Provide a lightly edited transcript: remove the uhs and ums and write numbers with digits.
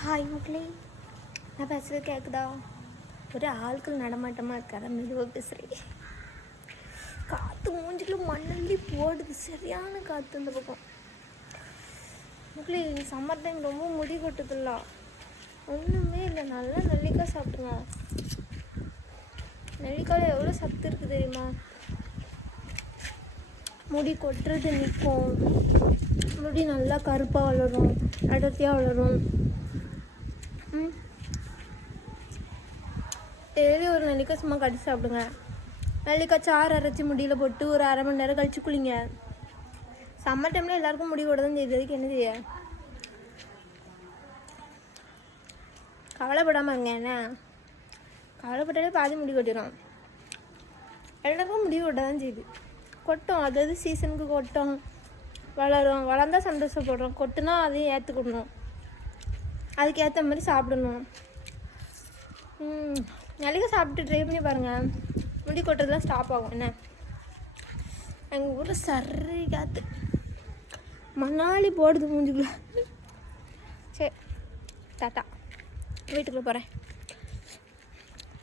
Hi மக்களே, நான் பேசுகிறது கேட்குதா? ஒரு ஆட்கள் நடமாட்டமாக இருக்காத மெதுவாக பேசுகிறேன். காற்று மூஞ்சில் மண்ணள்ளி போடுது, சரியான காற்று இந்த பக்கம். மக்களே, சம்மர் டைம் ரொம்ப முடி கொட்டுதில்ல, ஒன்றுமே இல்லை. நல்லா நெல்லிக்காய் சாப்பிடுங்க. நெல்லிக்காயில் எவ்வளோ சத்து இருக்குது தெரியுமா? முடி கொட்டுறது நிற்கும், முடி நல்லா கருப்பாக வளரும், அடர்த்தியாக வளரும். டெய்லி ஒரு நெல்லிக்காய் சும்மா கடிச்சு சாப்பிடுங்க. நெல்லிக்காய் சாறு அரைச்சி முடியில் போட்டு ஒரு அரை மணி நேரம் கழிச்சு குளிங்க. சம்மர் டைமில் எல்லாருக்கும் முடி ஓட தான் செய்யுறதுக்கு என்ன செய்ய? கவலைப்படாமல் இருங்க. என்ன கவலைப்பட்டாலே பாதி முடி கொட்டிடும். எல்லாருக்கும் முடி ஓட தான் செய்யுது. கொட்டும், அதாவது சீசனுக்கு கொட்டும், வளரும். வளர்ந்தால் சந்தோஷப்படுறோம், கொட்டுனா அதையும் ஏற்றுக்கணும், அதுக்கேற்ற மாதிரி சாப்பிடணும். நெல்லிக்காய் சாப்பிட்டு ட்ரை பண்ணி பாருங்கள், முடி கொட்டுறதுலாம் ஸ்டாப் ஆகும். என்ன எங்கள் ஊரில் சரி காற்று மணாலி போடுது மூஞ்சுக்குள்ள. சரி, டாட்டா, வீட்டுக்குள்ளே போகிறேன்.